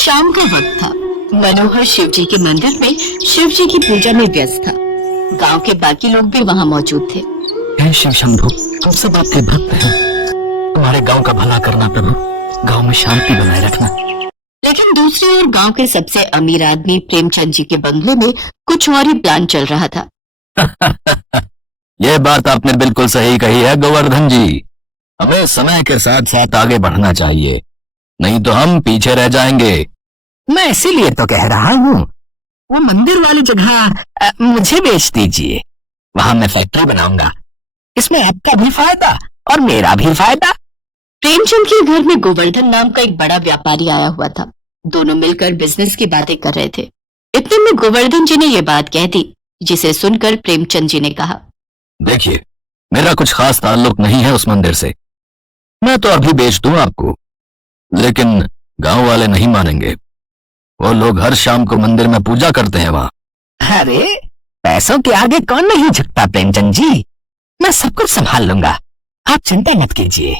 शाम का वक्त था। मनोहर शिव जी के मंदिर में शिव जी की पूजा में व्यस्त था। गांव के बाकी लोग भी वहां मौजूद थे। हे शिव शंभु, हम सब आपके भक्त हैं। तुम्हारे गांव का भला करना प्रभु, गांव में शांति बनाए रखना। लेकिन दूसरी ओर गांव के सबसे अमीर आदमी प्रेमचंद जी के बंगले में कुछ और ही प्लान चल रहा था। ये बात आपने बिल्कुल सही कही है गोवर्धन जी। हमें समय के साथ साथ आगे बढ़ना चाहिए, नहीं तो हम पीछे रह जाएंगे। मैं इसीलिए तो कह रहा हूँ, वो मंदिर वाली जगह मुझे बेच दीजिए। वहां मैं फैक्ट्री बनाऊंगा। इसमें आपका भी फायदा और मेरा भी फायदा। प्रेमचंद के घर में गोवर्धन नाम का एक बड़ा व्यापारी आया हुआ था। दोनों मिलकर बिजनेस की बातें कर रहे थे। इतने में गोवर्धन जी ने यह बात कह दी, जिसे सुनकर प्रेमचंद जी ने कहा, देखिए, मेरा कुछ खास ताल्लुक नहीं है उस मंदिर से। मैं तो अभी बेच दूं आपको, लेकिन गांव वाले नहीं मानेंगे। वो लोग हर शाम को मंदिर में पूजा करते हैं वहां। अरे, पैसों के आगे कौन नहीं झुकता प्रेमचंद जी। मैं सब कुछ संभाल लूंगा, आप चिंता मत कीजिए।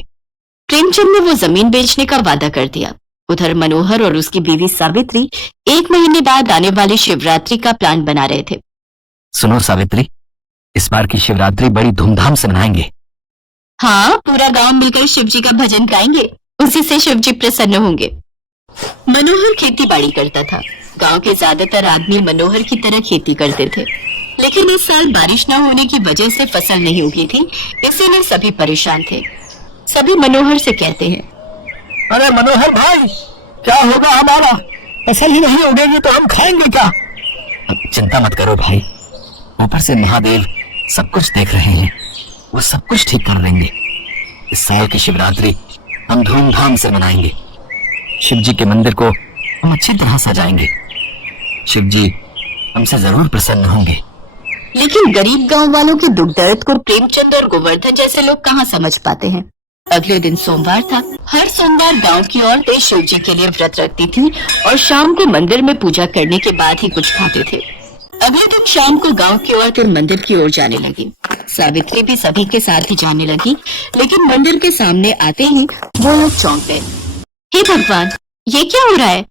प्रेमचंद ने वो जमीन बेचने का वादा कर दिया। उधर मनोहर और उसकी बीवी सावित्री 1 महीने बाद आने वाली शिवरात्रि का प्लान बना रहे थे। सुनो सावित्री, इस बार की शिवरात्रि बड़ी धूमधाम से मनाएंगे। हाँ, पूरा गांव मिलकर शिव जी का भजन गाएंगे, उसी से शिव जी प्रसन्न होंगे। मनोहर खेती बाड़ी करता था। गांव के ज्यादातर आदमी मनोहर की तरह खेती करते थे, लेकिन इस साल बारिश न होने की वजह से फसल नहीं उगी थी, इसीलिए सभी परेशान थे। सभी मनोहर से कहते हैं, अरे मनोहर भाई, क्या होगा हमारा? फसल ही नहीं उगेगी तो हम खाएंगे क्या? अब चिंता मत करो भाई, ऊपर से महादेव सब कुछ देख रहे हैं, वो सब कुछ ठीक कर देंगे। इस साल की शिवरात्रि हम धूमधाम से मनाएंगे। शिव जी के मंदिर को हम अच्छी तरह सजाएंगे। शिव जी हमसे जरूर प्रसन्न होंगे। लेकिन गरीब गांव वालों के दुख दर्द को प्रेमचंद और गोवर्धन जैसे लोग कहाँ समझ पाते हैं। अगले दिन सोमवार था। हर सोमवार गांव की औरतें शिव जी के लिए व्रत रखती थी और शाम को मंदिर में पूजा करने के बाद ही कुछ खाते थे। अगले दिन शाम को गांव की औरतें मंदिर की ओर जाने लगी। सावित्री भी सभी के साथ ही जाने लगी, लेकिन मंदिर के सामने आते ही वो लोग चौंक गए। हे भगवान, ये क्या हो रहा है?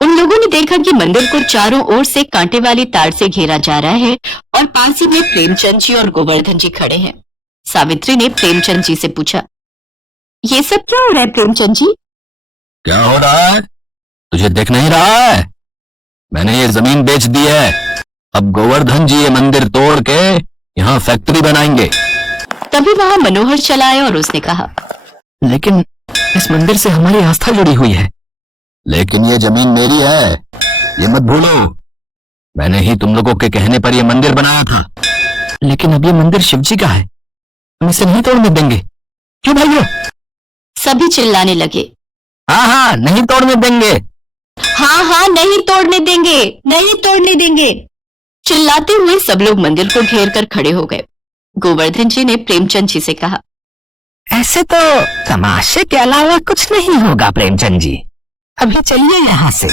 उन लोगों ने देखा कि मंदिर को चारों ओर से कांटे वाली तार से घेरा जा रहा है और पास ही में प्रेमचंद जी और गोवर्धन जी खड़े हैं। सावित्री ने प्रेमचंद जी से पूछा, ये सब क्या हो रहा है प्रेमचंद जी? क्या हो रहा है? तुझे दिख नहीं रहा है? मैंने ये जमीन बेच दी है। अब गोवर्धन जी ये मंदिर तोड़ के यहाँ फैक्ट्री बनाएंगे। तभी वहां मनोहर चला आया और उसने कहा, लेकिन इस मंदिर से हमारी आस्था जुड़ी हुई है। लेकिन ये जमीन मेरी है, ये मत भूलो। मैंने ही तुम लोगों के कहने पर यह मंदिर बनाया था। लेकिन अब ये मंदिर शिव जी का है, हम इसे नहीं तोड़ने देंगे। क्यों भाइयों? सभी चिल्लाने लगे, हाँ हाँ, नहीं तोड़ने देंगे। हाँ हाँ, नहीं तोड़ने देंगे, नहीं तोड़ने देंगे। चिल्लाते हुए सब लोग मंदिर को घेर कर खड़े हो गए। गोवर्धन जी ने प्रेमचंद जी से कहा, ऐसे तो तमाशे के अलावा कुछ नहीं होगा प्रेमचंद जी। अभी चलिए यहाँ से,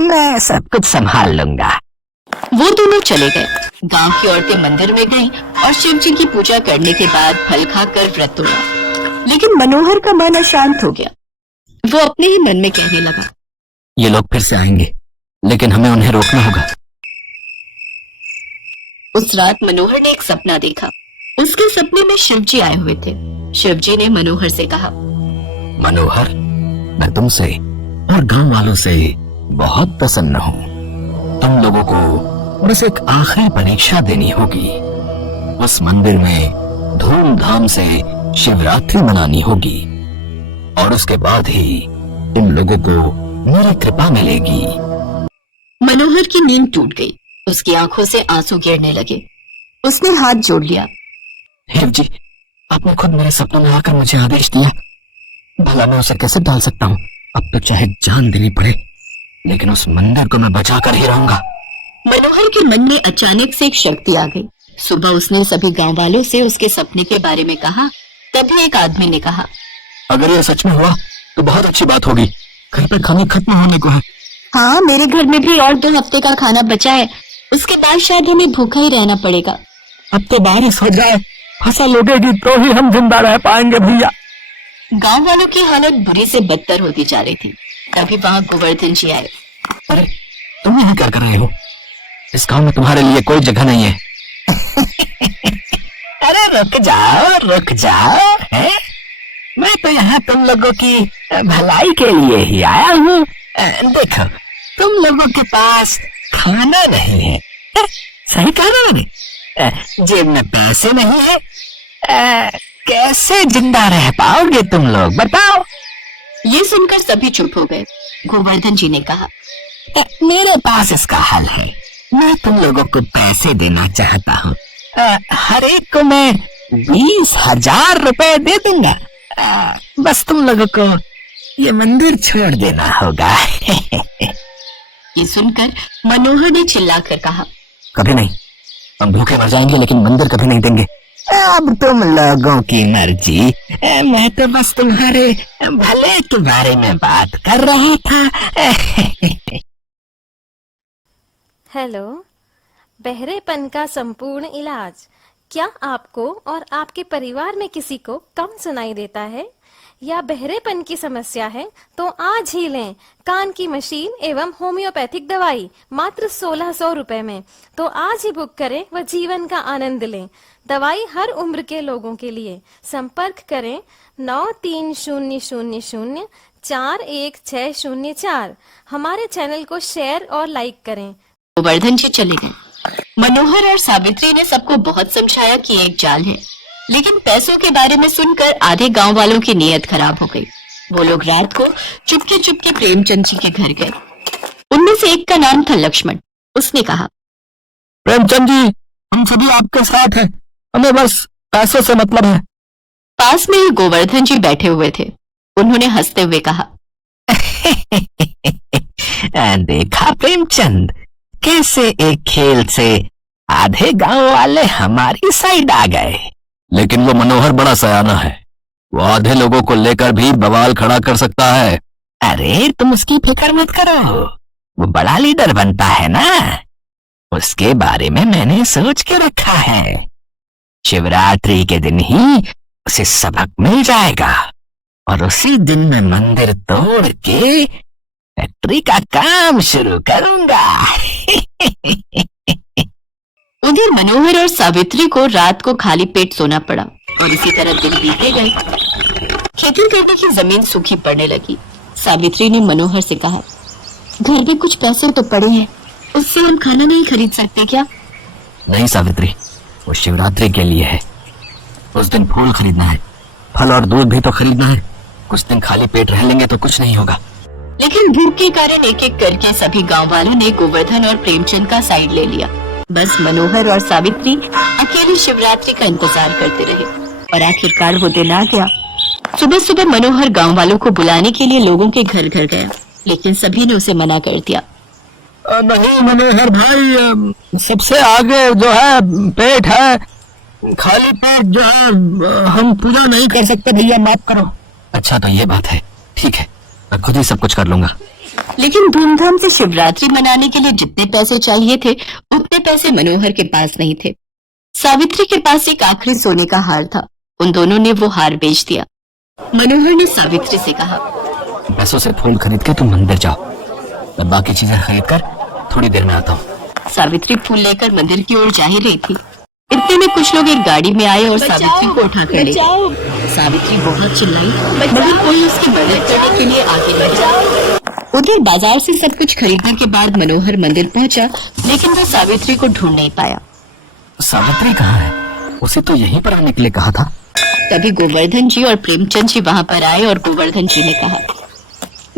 मैं सब कुछ संभाल लूंगा। वो दोनों चले गए। गांव की औरतें मंदिर में गईं और शिव जी की पूजा करने के बाद फल खाकर व्रत तोड़ा। लेकिन मनोहर का मन अशांत हो गया। वो अपने ही मन में कहने लगा, ये लोग फिर से आएंगे, लेकिन हमें उन्हें रोकना होगा। उस रात मनोहर ने एक सपना देखा। उसके सपने में शिव जी आए हुए थे। शिव जी ने मनोहर से कहा, मनोहर, मैं तुमसे और गांव वालों से बहुत प्रसन्न हूँ। तुम लोगों को बस एक आखिरी परीक्षा देनी होगी। उस मंदिर में धूमधाम से शिवरात्रि मनानी होगी और उसके बाद ही तुम लोगों को मेरी कृपा मिलेगी। मनोहर की नींद टूट गई। उसकी आंखों से आंसू गिरने लगे। उसने हाथ जोड़ लिया, हे जी, आपने खुद मेरे सपनों में आकर मुझे आदेश दिया, भला मैं उसे कैसे टाल सकता हूँ? अब तो चाहे जान देनी पड़े, लेकिन उस मंदिर को मैं बचा कर ही रहूंगा। मनोहर के मन में अचानक से एक शक्ति आ गई। सुबह उसने सभी गांव वालों से उसके सपने के बारे में कहा। तभी एक आदमी ने कहा, अगर यह सच में हुआ तो बहुत अच्छी बात होगी। घर पे खाना खत्म होने को है। हाँ, मेरे घर में भी और 2 हफ्ते का खाना बचा है। उसके बाद शायद हमें भूखा ही रहना पड़ेगा। अब तो बारिश हो जाए, फसल उगेगी तो ही हम जिंदा रह पाएंगे भैया। गांव वालों की हालत बुरी से बदतर होती जा रही थी। तभी वहां गोवर्धन जी आए। अरे तुम यहाँ क्या कर रहे हो? इस गांव में तुम्हारे लिए कोई जगह नहीं है। अरे रुक जाओ है? मैं तो यहाँ तुम लोगों की भलाई के लिए ही आया हूँ। देखो तुम लोगों के पास खाना नहीं है। सही कहा ना मैंने? जेब में पैसे नहीं है। कैसे जिंदा रह पाओगे तुम लोग, बताओ? ये सुनकर सभी चुप हो गए। गोवर्धन जी ने कहा, मेरे पास इसका हल है। मैं तुम लोगों को पैसे देना चाहता हूँ। हर एक को मैं 20,000 रुपए दे दूंगा। बस तुम लोगों को ये मंदिर छोड़ देना होगा। ये सुनकर मनोहर ने चिल्लाकर कहा, कभी नहीं, हम भूखे मर जाएंगे लेकिन मंदिर कभी नहीं देंगे। अब तुम लोगों की मर्जी। मैं तो बस तुम्हारे भले के बारे में बात कर रहा था। हेलो, बहरेपन का संपूर्ण इलाज। क्या आपको और आपके परिवार में किसी को कम सुनाई देता है या बहरेपन की समस्या है तो आज ही लें कान की मशीन एवं होम्योपैथिक दवाई मात्र 1600 रुपए में। तो आज ही बुक करें व जीवन का आनंद लें। दवाई हर उम्र के लोगों के लिए। संपर्क करें 9300041604। हमारे चैनल को शेयर और लाइक करें। गोवर्धन जी चले गए। मनोहर और सावित्री ने सबको बहुत समझाया कि एक जाल है, लेकिन पैसों के बारे में सुनकर आधे गांव वालों की नीयत खराब हो गई। वो लोग रात को चुपके चुपके प्रेमचंद जी के घर गए। उनमें से एक का नाम था लक्ष्मण। उसने कहा, प्रेमचंद जी, हम सभी आपके साथ हैं, हमें बस पैसों से मतलब है। पास में ही गोवर्धन जी बैठे हुए थे। उन्होंने हंसते हुए कहा, देखा प्रेमचंद, कैसे एक खेल से आधे गांव वाले हमारी साइड आ गए। लेकिन वो मनोहर बड़ा सयाना है, वो आधे लोगों को लेकर भी बवाल खड़ा कर सकता है। अरे तुम उसकी फिक्र मत करो, वो बड़ा लीडर बनता है ना, उसके बारे में मैंने सोच के रखा है। शिवरात्रि के दिन ही उसे सबक मिल जाएगा और उसी दिन मैं मंदिर तोड़ के फैक्ट्री का काम शुरू करूंगा। उधर मनोहर और सावित्री को रात को खाली पेट सोना पड़ा और इसी तरह दिन बीते गए। खेती करने की जमीन सूखी पड़ने लगी। सावित्री ने मनोहर से कहा, घर में कुछ पैसे तो पड़े हैं, उससे हम खाना नहीं खरीद सकते क्या? नहीं सावित्री, वो शिवरात्रि के लिए है। उस दिन फूल खरीदना है, फल और दूध भी तो खरीदना है। कुछ दिन खाली पेट रह लेंगे तो कुछ नहीं होगा। लेकिन भूख के कारण एक एक करके सभी गांव वालों ने गोवर्धन और प्रेमचंद का साइड ले लिया। बस मनोहर और सावित्री अकेले शिवरात्रि का इंतजार करते रहे और आखिरकार वो दिन आ गया। सुबह सुबह मनोहर गांव वालों को बुलाने के लिए लोगों के घर घर गया, लेकिन सभी ने उसे मना कर दिया। नहीं मनोहर भाई, सबसे आगे जो है पेट है, खाली पेट जो है हम पूजा नहीं कर सकते, भैया माफ करो। अच्छा तो ये बात है, ठीक है, मैं खुद ही सब कुछ कर लूंगा। लेकिन धूमधाम से शिवरात्रि मनाने के लिए जितने पैसे चाहिए थे उतने पैसे मनोहर के पास नहीं थे। सावित्री के पास एक आखिरी सोने का हार था। उन दोनों ने वो हार बेच दिया। मनोहर ने सावित्री से कहा, पैसों से फूल खरीद के तुम मंदिर जाओ, मैं बाकी चीजें खरीद कर थोड़ी देर में आता हूँ। सावित्री फूल लेकर मंदिर की ओर जा ही रही थी। इतने में कुछ लोग एक गाड़ी में आए और सावित्री को उठा कर ले गए। सावित्री बहुत चिल्लाई, मगर कोई उसकी मदद करने के लिए आगे नहीं आया। उधर बाजार से सब कुछ खरीदने के बाद मनोहर मंदिर पहुंचा, लेकिन वो सावित्री को ढूंढ नहीं पाया। सावित्री कहाँ है? उसे तो यहीं पर आने के लिए कहा था। तभी गोवर्धन जी और प्रेमचंद जी वहाँ पर आए और गोवर्धन जी ने कहा,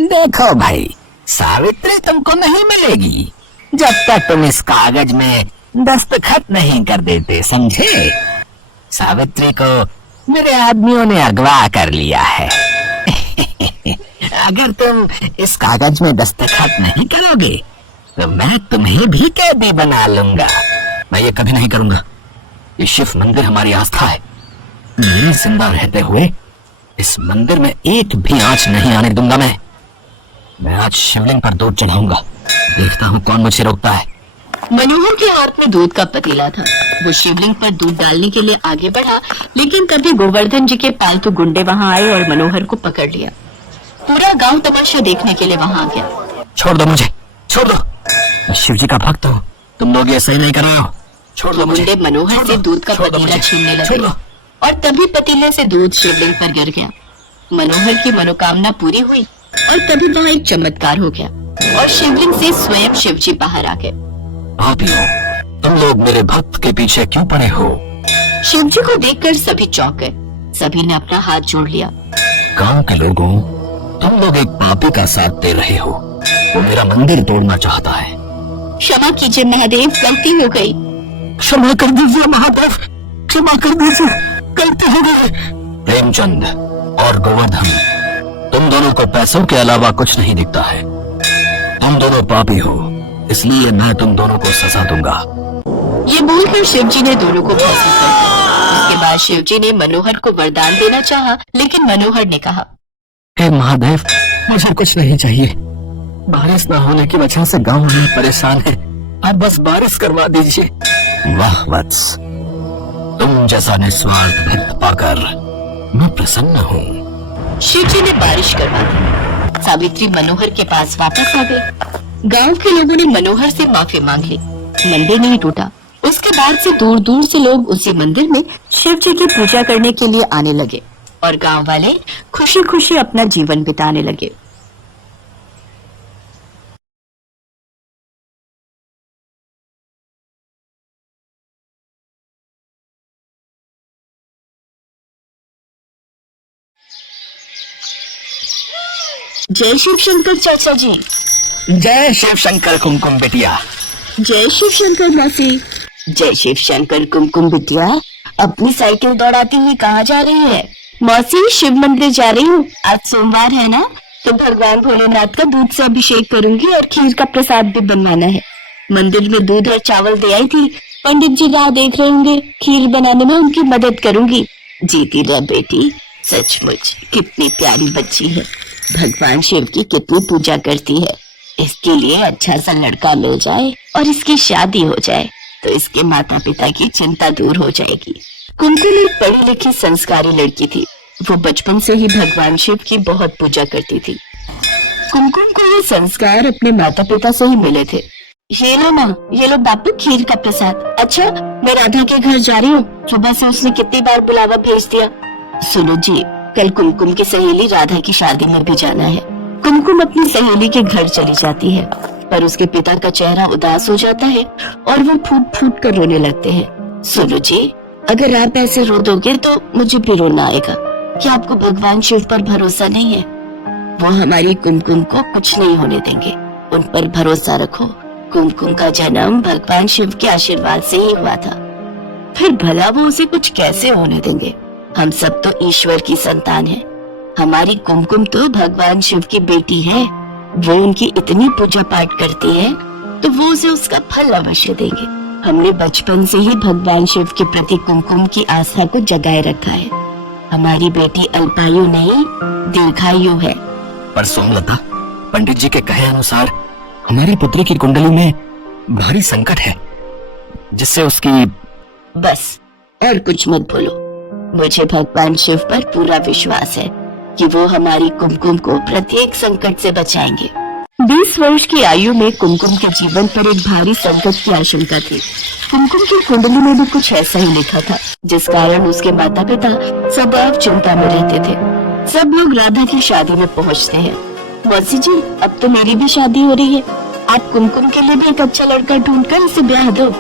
देखो भाई, सावित्री तुमको नहीं मिलेगी जब तक तुम इस कागज में दस्तखत नहीं कर देते, समझे? सावित्री को मेरे आदमियों ने अगवा कर लिया है। अगर तुम इस कागज में दस्तखत नहीं करोगे तो मैं तुम्हें भी कैदी बना लूंगा। मैं ये कभी नहीं करूंगा। ये शिव मंदिर हमारी आस्था है। मेरे जिंदा रहते हुए इस मंदिर में एक भी आंच नहीं आने दूंगा। मैं आज शिवलिंग पर दूध चढ़ाऊंगा, देखता हूँ कौन मुझे रोकता है। मनोहर के हाथ में दूध का पतीला था। वो शिवलिंग पर दूध डालने के लिए आगे बढ़ा, लेकिन तभी गोवर्धन जी के पालतू गुंडे वहां आए और मनोहर को पकड़ लिया। पूरा गांव तमाशा देखने के लिए वहां आ गया। छोड़ दो मुझे, छोड़ दो, मैं शिव जी का भक्त हूँ, तुम लोग ये सही नहीं कर रहे हो, छोड़ दो मुझे। मुंडे मनोहर से दूध का छोड़ दो पतीला मुझे, छीनने छोड़ लगे दो। और तभी पतीले से दूध शिवलिंग पर गिर गया। मनोहर की मनोकामना पूरी हुई और तभी वहाँ एक चमत्कार हो गया और शिवलिंग से स्वयं शिव जी बाहर आ गए। पापियों, तुम लोग मेरे भक्त के पीछे क्यों पड़े हो? शिव जी को देखकर सभी चौंक गए। सभी ने अपना हाथ जोड़ लिया। गांव के लोगों, तुम लोग एक पापी का साथ दे रहे हो, वो मेरा मंदिर तोड़ना चाहता है। क्षमा कीजिए महादेव, गलती हो गई। क्षमा कर दीजिए महादेव, क्षमा कर दीजिए, गलती हो गई। प्रेमचंद और गोवर्धन, तुम दोनों को पैसों के अलावा कुछ नहीं दिखता है। तुम दोनों पापी हो, इसलिए मैं तुम दोनों को सजा दूंगा। ये बोलकर शिव जी ने दोनों को भस्म कर दिया। उसके बाद शिव जी ने मनोहर को वरदान देना चाहा, लेकिन मनोहर ने कहा, हे महादेव, मुझे कुछ नहीं चाहिए। बारिश न होने की वजह से गांव में परेशान है, आप बस बारिश करवा दीजिए। वाह वत्स, तुम जैसा निस्वार्थ भक्त पाकर मैं प्रसन्न हूँ। शिव जी ने बारिश करवा दी। सावित्री मनोहर के पास वापस आ गई। गांव के लोगों ने मनोहर से माफी मांग ली। मंदिर नहीं टूटा। उसके बाद से दूर दूर से लोग उसी मंदिर में शिव जी की पूजा करने के लिए आने लगे और गांव वाले खुशी खुशी अपना जीवन बिताने लगे। जय शिव शंकर चाचा जी। जय शिव शंकर कुमकुम बिटिया। जय शिव शंकर मौसी। जय शिव शंकर कुमकुम बिटिया, अपनी साइकिल दौड़ाती हुई कहाँ जा रही है? मौसी, शिव मंदिर जा रही हूँ। आज सोमवार है ना, तो भगवान भोलेनाथ का दूध से अभिषेक करूंगी और खीर का प्रसाद भी बनवाना है। मंदिर में दूध और चावल दे आई थी। पंडित जी राह देख रहे होंगे, खीर बनाने में उनकी मदद करूंगी। जीती रह बेटी, सचमुच कितनी प्यारी बच्ची है। भगवान शिव की कितनी पूजा करती है। इसके लिए अच्छा सा लड़का मिल जाए और इसकी शादी हो जाए तो इसके माता पिता की चिंता दूर हो जाएगी। कुमकुम एक पढ़ी लिखी संस्कारी लड़की थी। वो बचपन से ही भगवान शिव की बहुत पूजा करती थी। कुमकुम को ये संस्कार अपने माता पिता से ही मिले थे। ये लो ना, ये लो बापू खीर का प्रसाद। अच्छा, मैं राधा के घर जा रही हूँ। सुबह से उसने कितनी बार बुलावा भेज दिया। सुनो जी, कल कुमकुम की सहेली राधा की शादी में भी जाना है। कुमकुम अपनी सहेली के घर चली जाती है, पर उसके पिता का चेहरा उदास हो जाता है और वो फूट फूट कर रोने लगते हैं। सुनो जी, अगर आप ऐसे रो दोगे तो मुझे भी रोना आएगा। क्या आपको भगवान शिव पर भरोसा नहीं है? वो हमारी कुमकुम को कुछ नहीं होने देंगे। उन पर भरोसा रखो। कुमकुम का जन्म भगवान शिव के आशीर्वाद से ही हुआ था। फिर भला वो उसे कुछ कैसे होने देंगे? हम सब तो ईश्वर की संतान हैं। हमारी कुमकुम तो भगवान शिव की बेटी है। वो उनकी इतनी पूजा पाठ करती है तो वो उसे उसका फल अवश्य देंगे। हमने बचपन से ही भगवान शिव के प्रति कुमकुम की आस्था को जगाए रखा है। हमारी बेटी अल्पायु नहीं, दीर्घायु है। पर सोमलता, पंडित जी के कहे अनुसार हमारी पुत्री की कुंडली में भारी संकट है, जिससे उसकी... बस और कुछ मत बोलो। मुझे भगवान शिव पर पूरा विश्वास है कि वो हमारी कुमकुम को प्रत्येक संकट से बचाएंगे। 20 वर्ष की आयु में कुमकुम के जीवन पर एक भारी संकट की आशंका थी। कुमकुम की कुंडली में भी कुछ ऐसा ही लिखा था, जिस कारण उसके माता पिता सदैव चिंता में रहते थे। सब लोग राधा की शादी में पहुंचते हैं। मौसी जी, अब तो मेरी भी शादी हो रही है। आप कुमकुम के लिए भी एक अच्छा लड़का ढूंढकर इसे ब्याह दो।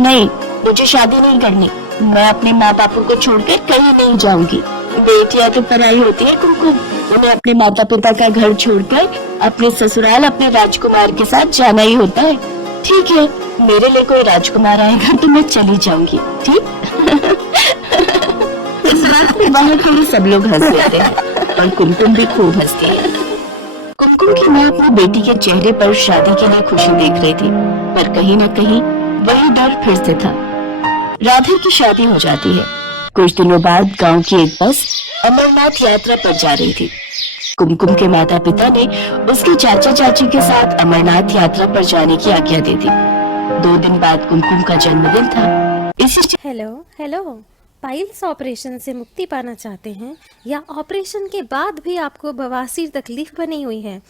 नहीं, मुझे शादी नहीं करनी। मैं अपने माँ बापू को छोड़कर कहीं नहीं जाऊंगी। बेटियां तो पराई होती है कुमकुम, उन्हें अपने माता पिता का घर छोड़कर अपने ससुराल अपने राजकुमार के साथ जाना ही होता है। ठीक है, मेरे लिए कोई राजकुमार आएगा तो मैं चली जाऊंगी। ठीक? इस बात पे बाहर खड़े सब लोग हंस लेते हैं और कुमकुम भी खूब हंसती है। कुमकुम की माँ अपनी बेटी के चेहरे पर शादी के लिए खुशी देख रही थी, पर कहीं न कहीं वही डर फिर से था। राधा की शादी हो जाती है। कुछ दिनों बाद गांव की एक बस अमरनाथ यात्रा पर जा रही थी। कुमकुम के माता पिता ने उसके चाचा चाची के साथ अमरनाथ यात्रा पर जाने की आज्ञा दी थी। 2 दिन बाद कुमकुम का जन्मदिन था। इसी हेलो हेलो, पाइल्स ऑपरेशन से मुक्ति पाना चाहते हैं या ऑपरेशन के बाद भी आपको बवासीर तकलीफ बनी हुई है,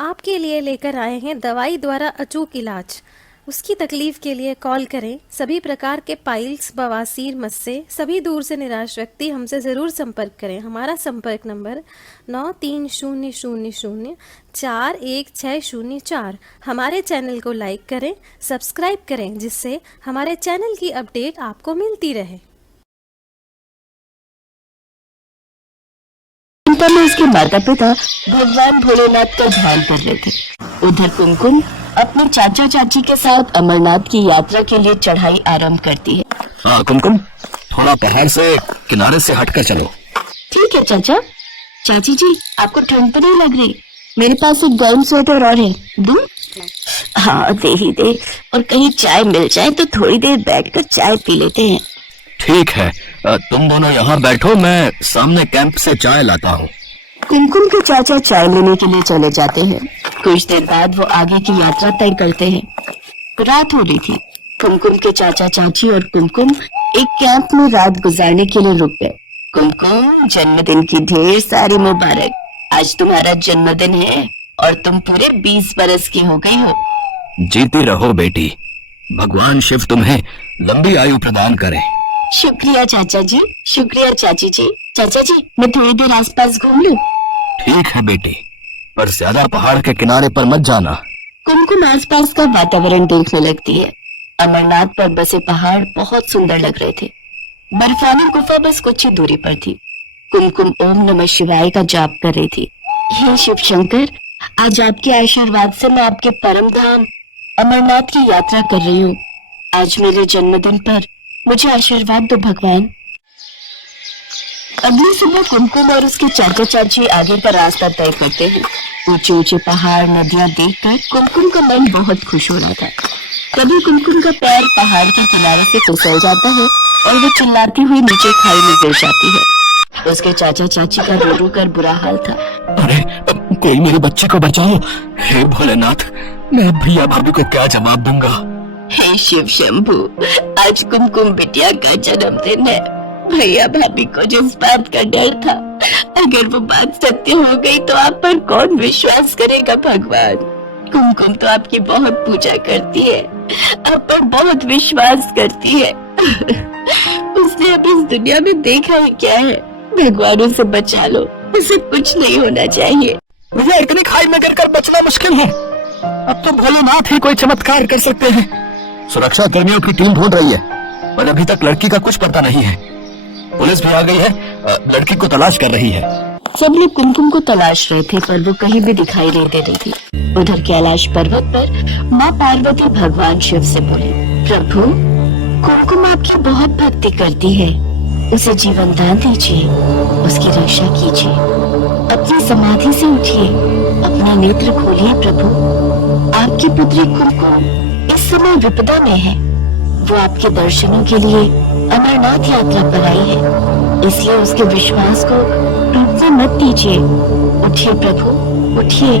आपके लिए लेकर आए हैं दवाई द्वारा अचूक इलाज। उसकी तकलीफ के लिए कॉल करें। सभी प्रकार के पाइल्स, बवासीर, मस्से, सभी दूर से निराश व्यक्ति हमसे ज़रूर संपर्क करें। हमारा संपर्क नंबर 9300041604। हमारे चैनल को लाइक करें, सब्सक्राइब करें, जिससे हमारे चैनल की अपडेट आपको मिलती रहे। चिंता में उसके माता पिता भगवान भोलेनाथ का ध्यान कर रहे थे। उधर कुमकुम अपने चाचा चाची के साथ अमरनाथ की यात्रा के लिए चढ़ाई आरंभ करती है। हाँ कुमकुम, थोड़ा पहाड़ से किनारे से हटकर चलो। ठीक है चाचा। चाची जी, आपको ठंड तो नहीं लग रही? मेरे पास एक गर्म स्वेटर और है, दूं? हाँ दे ही दे। और कहीं चाय मिल जाए तो थोड़ी देर बैठकर चाय पी लेते हैं। ठीक है, तुम दोनों यहाँ बैठो, मैं सामने कैंप से चाय लाता हूँ। कुमकुम के चाचा चाय लेने के लिए चले जाते हैं। कुछ देर बाद वो आगे की यात्रा तय करते हैं। रात हो रही थी। कुमकुम के चाचा चाची और कुमकुम एक कैंप में रात गुजारने के लिए रुक गए। कुमकुम, जन्मदिन की ढेर सारी मुबारक। आज तुम्हारा जन्मदिन है और तुम पूरे 20 बरस की हो गई हो। जीती रहो बेटी, भगवान शिव तुम्हें लंबी आयु प्रदान करे। शुक्रिया चाचा जी, शुक्रिया चाची जी। चाचा जी, मैं थोड़ी देर आसपास घूम लूं? ठीक है बेटी, पर ज्यादा पहाड़ के किनारे पर मत जाना। कुमकुम आसपास का वातावरण देखने लगती है। अमरनाथ पर बसे पहाड़ बहुत सुंदर लग रहे थे। बर्फानी गुफा बस कुछ ही दूरी पर थी। कुमकुम ओम नमः शिवाय का जाप कर रही थी। हे शिव शंकर, आज आपके आशीर्वाद से मैं आपके परम धाम अमरनाथ की यात्रा कर रही हूँ। आज मेरे जन्मदिन पर मुझे आशीर्वाद दो भगवान। अगली सुबह कुमकुम और उसके चाचा चाची आगे का रास्ता तय करते हैं। ऊंचे ऊंचे पहाड़, नदियां देखकर कुमकुम का मन बहुत खुश हो रहा था। कभी कुमकुम का पैर पहाड़ के किनारे से फिसल जाता है और वो चिल्लाती हुई नीचे खाई में गिर जाती है। उसके चाचा चाची का रो रो कर बुरा हाल था। अरे कोई मेरे बच्चे को बचाओ, हे भोलेनाथ, मैं भैया भाभी को क्या जवाब दूंगा। हे शिव शंभू, आज कुमकुम बिटिया का जन्मदिन है। भैया भाभी को जिस बात का डर था, अगर वो बात सत्य हो गई तो आप पर कौन विश्वास करेगा भगवान। कुमकुम तो आपकी बहुत पूजा करती है, आप पर बहुत विश्वास करती है। उसने अब इस दुनिया में देखा ही क्या है। भगवान उसे बचा लो, उसे कुछ नहीं होना चाहिए। मुझे इतनी खाई में गिरकर बचना मुश्किल है, अब तो भोलेनाथ ही कोई चमत्कार कर सकते हैं। सुरक्षा कर्मियों की टीम ढूंढ रही है, पर अभी तक लड़की का कुछ पता नहीं है। पुलिस भी आ गई है, लड़की को तलाश कर रही है। सब लोग कुमकुम को तलाश रहे थे, पर वो कहीं भी दिखाई नहीं दे रही थी। उधर कैलाश पर्वत पर माँ पार्वती भगवान शिव से बोली, प्रभु, कुमकुम आपकी बहुत भक्ति करती है, उसे जीवन दान दीजिए, उसकी रक्षा कीजिए। अपनी समाधि से उठिए, अपने नेत्र खोलिए प्रभु। आपकी पुत्री कुमकुम इस समय विपदा में है। वो आपके दर्शनों के लिए अमरनाथ यात्रा पर आई है, इसलिए उसके विश्वास को टूटने मत दीजिए। उठिए प्रभु, उठिए।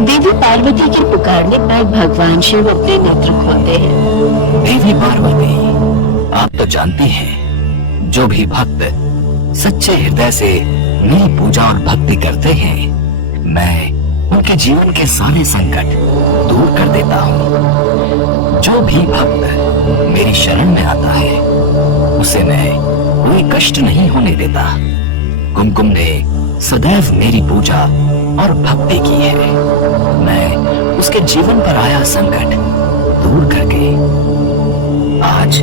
देवी पार्वती के पुकारने पर भगवान शिव अपने नेत्र खोलते हैं। देवी पार्वती, आप तो जानती हैं, जो भी भक्त सच्चे हृदय से मेरी पूजा और भक्ति करते हैं, मैं उनके जीवन के सारे संकट दूर कर देता हूँ। जो भी भक्त मेरी शरण में आता है, उसे मैं कोई कष्ट नहीं होने देता। कुमकुम ने सदैव मेरी पूजा और भक्ति की है। मैं उसके जीवन पर आया संकट दूर करके आज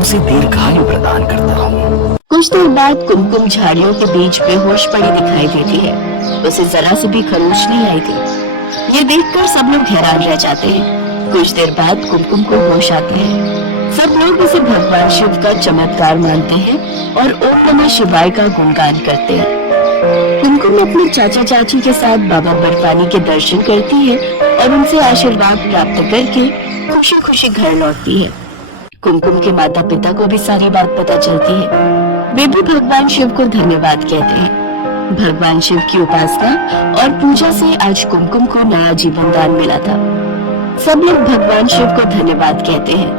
उसे दीर्घायु प्रदान करता हूँ। कुछ देर बाद कुमकुम झाड़ियों के बीच बेहोश पड़ी दिखाई देती है। उसे जरा से भी खरोच नहीं आई थी। ये देखकर सब लोग हैरान रह जाते हैं। कुछ देर बाद कुमकुम को होश आते हैं। सब लोग इसे भगवान शिव का चमत्कार मानते हैं और ओम नमः शिवाय का गुणगान करते हैं। कुमकुम अपने चाचा चाची के साथ बाबा बर्फानी के दर्शन करती है और उनसे आशीर्वाद प्राप्त करके खुशी खुशी घर लौटती है। कुमकुम के माता पिता को भी सारी बात पता चलती है। वे भी भगवान शिव को धन्यवाद कहते हैं। भगवान शिव की उपासना और पूजा से आज कुमकुम को नया जीवन दान मिला था। सब लोग भगवान शिव को धन्यवाद कहते हैं।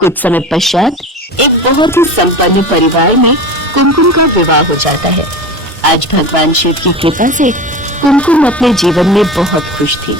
कुछ समय पश्चात एक बहुत ही संपन्न परिवार में कुमकुम का विवाह हो जाता है। आज भगवान शिव की कृपा से कुमकुम अपने जीवन में बहुत खुश थी।